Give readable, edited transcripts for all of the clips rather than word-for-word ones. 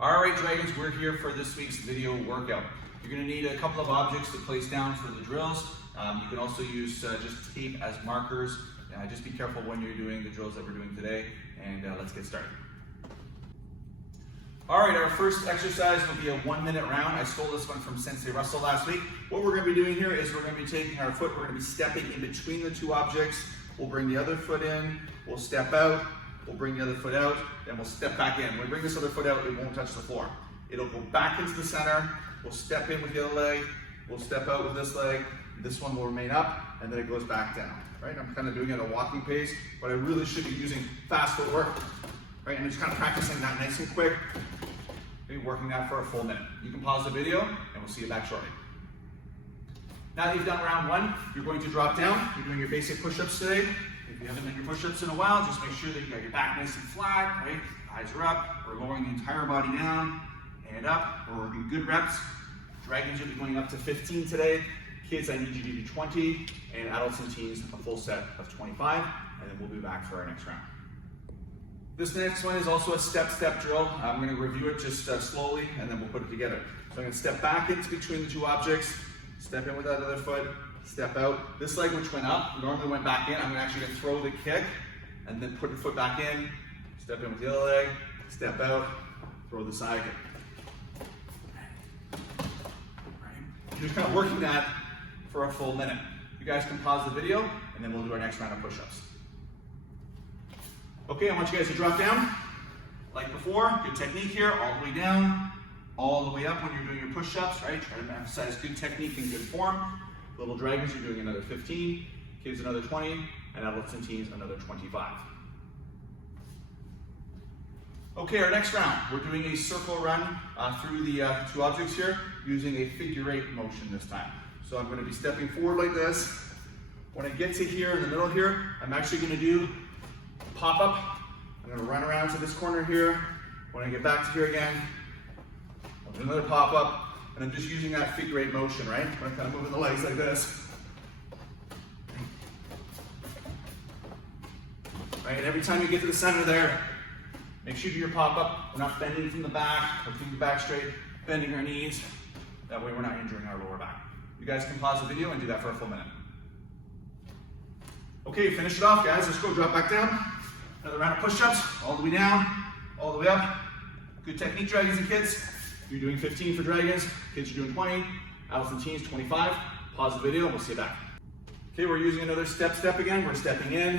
All right, Dragons, we're here for this week's video workout. You're going to need a couple of objects to place down for the drills. You can also use just tape as markers. Just be careful when you're doing the drills that we're doing today, and let's get started. All right, our first exercise will be a 1-minute round. I stole this one from Sensei Russell last week. What we're going to be doing here is we're going to be taking our foot, we're going to be stepping in between the two objects. We'll bring the other foot in, we'll step out, we'll bring the other foot out, then we'll step back in. When we bring this other foot out, it won't touch the floor. It'll go back into the center, we'll step in with the other leg, we'll step out with this leg, this one will remain up, and then it goes back down. Right? I'm kind of doing it at a walking pace, but I really should be using fast footwork. Right? And I'm just kind of practicing that nice and quick. Maybe working that for a full minute. You can pause the video, and we'll see you back shortly. Now that you've done round one, you're going to drop down. You're doing your basic push-ups today. If you haven't done your push-ups in a while, just make sure that you got your back nice and flat, right? Eyes are up. We're lowering the entire body down and up. We're working good reps. Dragons, you'll be going up to 15 today. Kids, I need you to do 20, and adults and teens, a full set of 25, and then we'll be back for our next round. This next one is also a step-step drill. I'm going to review it just slowly, and then we'll put it together. So I'm going to step back into between the two objects, step in with that other foot, step out. This leg, which went up, normally went back in. I'm actually going to throw the kick, and then put the foot back in, step in with the other leg, step out, throw the side kick. Right. Just kind of working that for a full minute. You guys can pause the video, and then we'll do our next round of push-ups. Okay, I want you guys to drop down. Like before, good technique here, all the way down, all the way up when you're doing your push-ups, right? Try to emphasize good technique and good form. Little dragons, you're doing another 15, kids another 20, and adults and teens another 25. Okay, our next round, we're doing a circle run through the two objects here using a figure-8 motion this time. So I'm going to be stepping forward like this. When I get to here in the middle here, I'm actually going to do a pop-up. I'm going to run around to this corner here. When I get back to here again, I'll do another pop-up. And I'm just using that figure-8 motion, right? I'm kind of moving the legs like this. Right, and every time you get to the center there, make sure you do your pop-up. We're not bending from the back, we're keeping the back straight, bending our knees. That way we're not injuring our lower back. You guys can pause the video and do that for a full minute. Okay, finish it off, guys. Let's go, drop back down. Another round of push-ups, all the way down, all the way up. Good technique, dragons and kids. You're doing 15 for dragons, kids are doing 20, adults and teens 25. Pause the video and we'll see you back. Okay, we're using another step again. We're stepping in,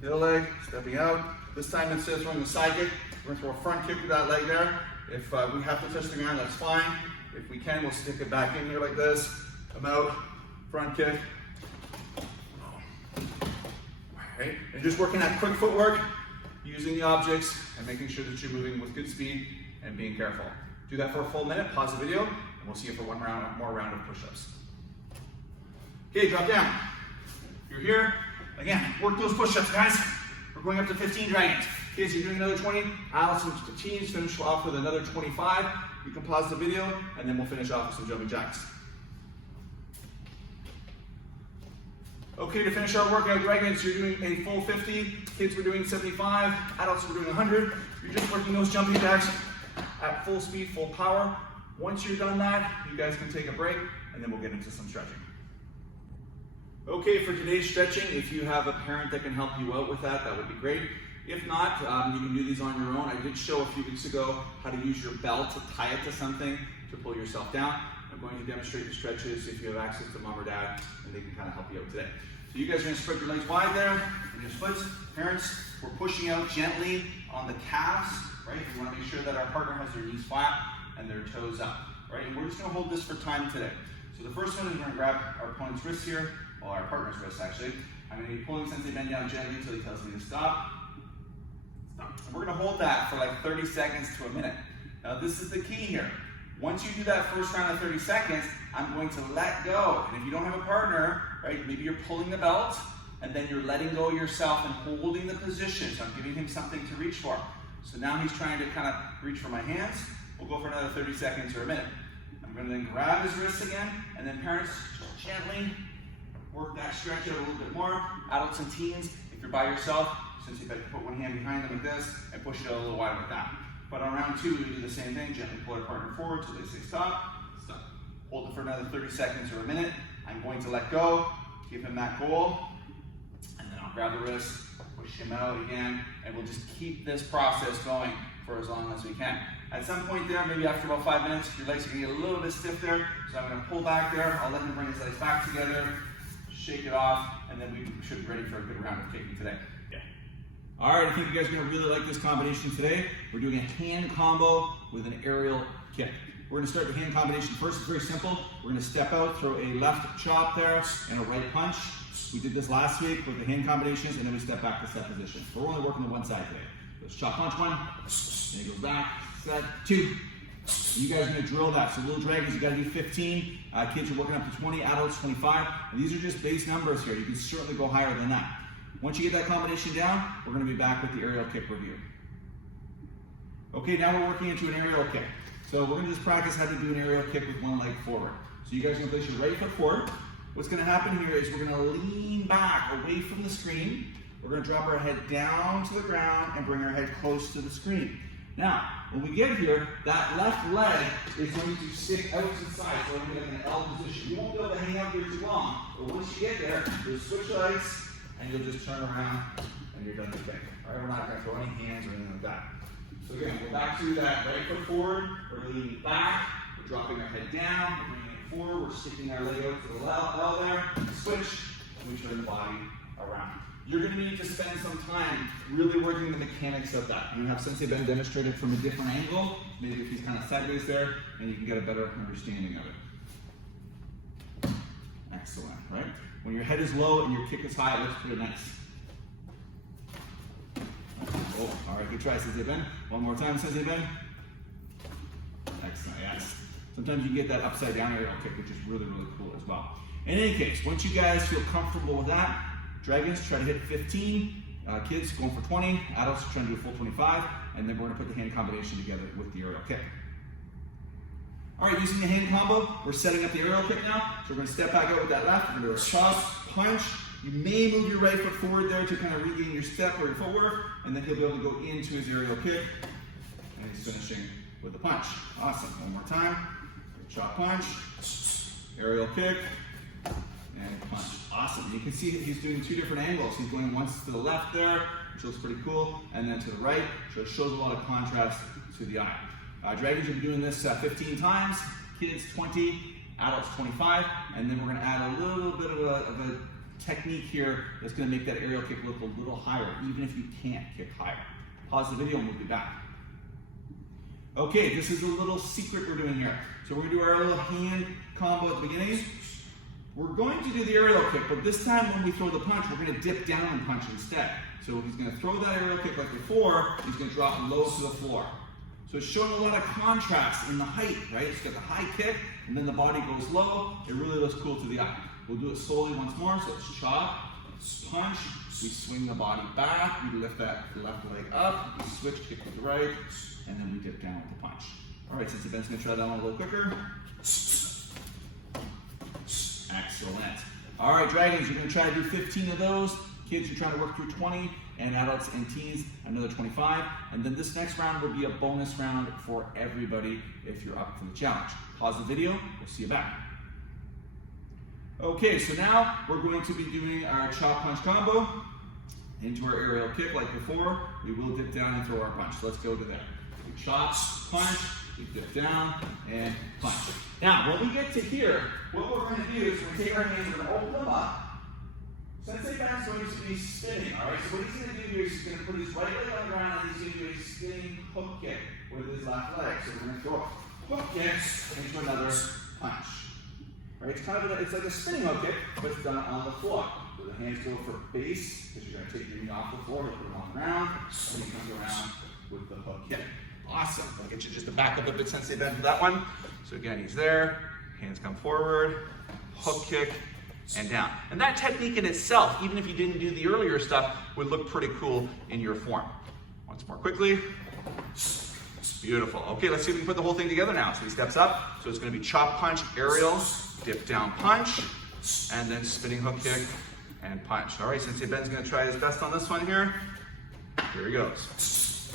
the other leg, stepping out. This time instead of throwing the side kick, we're gonna throw a front kick with that leg there. If we have to touch the ground, that's fine. If we can, we'll stick it back in here like this. Come out, front kick. Right? And just working that quick footwork, using the objects, and making sure that you're moving with good speed and being careful. Do that for a full minute, pause the video, and we'll see you for one more round of push-ups. Okay, drop down. You're here. Again, work those push-ups, guys. We're going up to 15 dragons. Kids, you're doing another 20. Adults and teens, finish off with another 25. You can pause the video, and then we'll finish off with some jumping jacks. Okay, to finish our workout, dragons, you're doing a full 50. Kids, we're doing 75. Adults, we're doing 100. You're just working those jumping jacks at full speed, full power. Once you're done that, you guys can take a break, and then we'll get into some stretching. Okay, for today's stretching, if you have a parent that can help you out with that, that would be great. If not, you can do these on your own. I did show a few weeks ago how to use your belt to tie it to something to pull yourself down. I'm going to demonstrate the stretches if you have access to mom or dad, and they can kind of help you out today. So you guys are going to spread your legs wide there, and your splits. Parents, we're pushing out gently on the calves, right? We want to make sure that our partner has their knees flat and their toes up, right? And we're just going to hold this for time today. So the first one is we're going to grab our opponent's wrist here, well, our partner's wrist actually. I'm going to be pulling Sensei Ben down gently until he tells me to stop. Stop. And we're going to hold that for like 30 seconds to a minute. Now this is the key here. Once you do that first round of 30 seconds, I'm going to let go. And if you don't have a partner, right, maybe you're pulling the belt and then you're letting go yourself and holding the position. So I'm giving him something to reach for. So now he's trying to kind of reach for my hands. We'll go for another 30 seconds or a minute. I'm going to then grab his wrist again, and then parents, just gently work that stretch out a little bit more. Adults and teens, if you're by yourself, since you better put one hand behind them like this and push it out a little wider like that. But on round 2, we do the same thing. Gently pull our partner forward till they say stop. Stop. Hold it for another 30 seconds or a minute. I'm going to let go. Give him that goal. And then I'll grab the wrist, push him out again, and we'll just keep this process going for as long as we can. At some point there, maybe after about 5 minutes, your legs are going to get a little bit stiff there. So I'm going to pull back there. I'll let him bring his legs back together, shake it off, and then we should be ready for a good round of kicking today. Yeah. All right, I think you guys are going to really like this combination today. We're doing a hand combo with an aerial kick. We're going to start the hand combination first. It's very simple. We're going to step out, throw a left chop there, and a right punch. We did this last week with the hand combinations, and then we step back to set position. But we're only working on one side today. Let's chop punch 1, and he goes back, set 2. You guys are going to drill that. So little dragons, you got to do 15. Kids are working up to 20, adults 25. And these are just base numbers here. You can certainly go higher than that. Once you get that combination down, we're going to be back with the aerial kick review. Okay, now we're working into an aerial kick. So we're going to just practice how to do an aerial kick with one leg forward. So you guys are going to place your right foot forward. What's going to happen here is we're going to lean back away from the screen. We're going to drop our head down to the ground and bring our head close to the screen. Now, when we get here, that left leg is going to stick out to the side, so we're going to get an L position. You won't be able to hang out here too long, but once you get there, you'll switch legs, and you'll just turn around, and you're done to kick. All right, we're not going to throw any hands or anything like that. So again, go back to that right foot forward. We're leaning back. We're dropping our head down. We're bringing it forward. We're sticking our leg out to the L there. Switch, and we turn the body around. You're going to need to spend some time really working the mechanics of that. I'm going to have Sensei Ben demonstrate it from a different angle, maybe if he's kind of sideways there, and you can get a better understanding of it. Excellent, right? When your head is low and your kick is high, it looks pretty nice. Oh, all right, good try, Sensei Ben. One more time, Sensei Ben. Excellent, yes. Sometimes you get that upside down aerial kick, which is really, really cool as well. In any case, once you guys feel comfortable with that, dragons try to hit 15, kids going for 20, adults trying to do a full 25, and then we're going to put the hand combination together with the aerial kick. All right, using the hand combo, we're setting up the aerial kick now. So we're going to step back out with that left, we're going to do a chop, punch. You may move your right foot forward there to kind of regain your step or your footwork, and then he'll be able to go into his aerial kick, and he's finishing with the punch. Awesome, one more time. Chop, punch, aerial kick, and punch. Awesome. You can see he's doing 2 different angles. He's going once to the left there, which looks pretty cool, and then to the right, so it shows a lot of contrast to the eye. Dragons will be doing this 15 times, kids 20, adults 25, and then we're going to add a little bit of a technique here that's going to make that aerial kick look a little higher, even if you can't kick higher. Pause the video and we'll be back. Okay, this is a little secret we're doing here. So we're going to do our little hand combo at the beginning. We're going to do the aerial kick, but this time when we throw the punch, we're going to dip down and punch instead. So he's going to throw that aerial kick like before, he's going to drop low to the floor. So it's showing a lot of contrast in the height, right? It's got the high kick, and then the body goes low. It really looks cool to the eye. We'll do it slowly once more. So it's chop, punch, we swing the body back, we lift that left leg up, we switch, kick with the right, and then we dip down with the punch. All right, Sensei Ben's going to try that one a little quicker. Excellent. All right, dragons, you're going to try to do 15 of those. Kids, you're trying to work through 20, and adults and teens, another 25. And then this next round will be a bonus round for everybody if you're up for the challenge. Pause the video, we'll see you back. Okay, so now we're going to be doing our chop punch combo into our aerial kick like before. We will dip down and throw our punch. So let's go to there. We chop, punch, we dip down, and punch. Now, when we get to here, what we're going to do is we're going to take our hands and open them up. Sensei Ben's going to be spinning, all right? So what he's going to do here is he's going to put his right leg on the ground and he's going to do a spinning hook kick with his left leg. So we're going to throw a hook kick into another punch. All right, it's kind of it's like a spinning hook kick, but it's done on the floor. So the hands go for base, because you're going to take your knee off the floor, put them on the ground, and he comes around with the hook kick. Awesome. I'll get you just to back up a bit, Sensei Ben, for that one. So again, he's there, hands come forward, hook kick, and down. And that technique in itself, even if you didn't do the earlier stuff, would look pretty cool in your form. Once more quickly. Beautiful. Okay, let's see if we can put the whole thing together now. So he steps up. So it's going to be chop, punch, aerial, dip down, punch, and then spinning hook kick and punch. All right, Sensei Ben's going to try his best on this one here. Here he goes.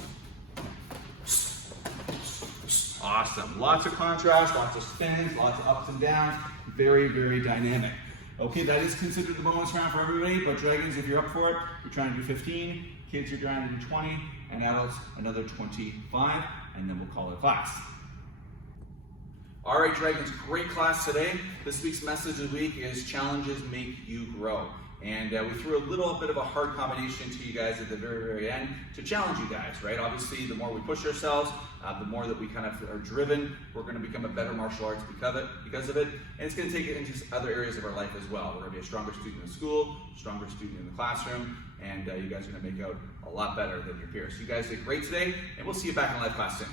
Awesome. Lots of contrast, lots of spins, lots of ups and downs. Very, very dynamic. Okay, that is considered the bonus round for everybody, but Dragons, if you're up for it, you're trying to do 15, kids, you're trying to do 20, and adults, another 25, and then we'll call it class. All right, Dragons, great class today. This week's message of the week is challenges make you grow. And we threw a little bit of a hard combination to you guys at the very, very end to challenge you guys, right? Obviously, the more we push ourselves, the more that we kind of are driven, we're going to become a better martial arts because of it. And it's going to take it into other areas of our life as well. We're going to be a stronger student in school, stronger student in the classroom, and you guys are going to make out a lot better than your peers. You guys did great today, and we'll see you back in live class soon.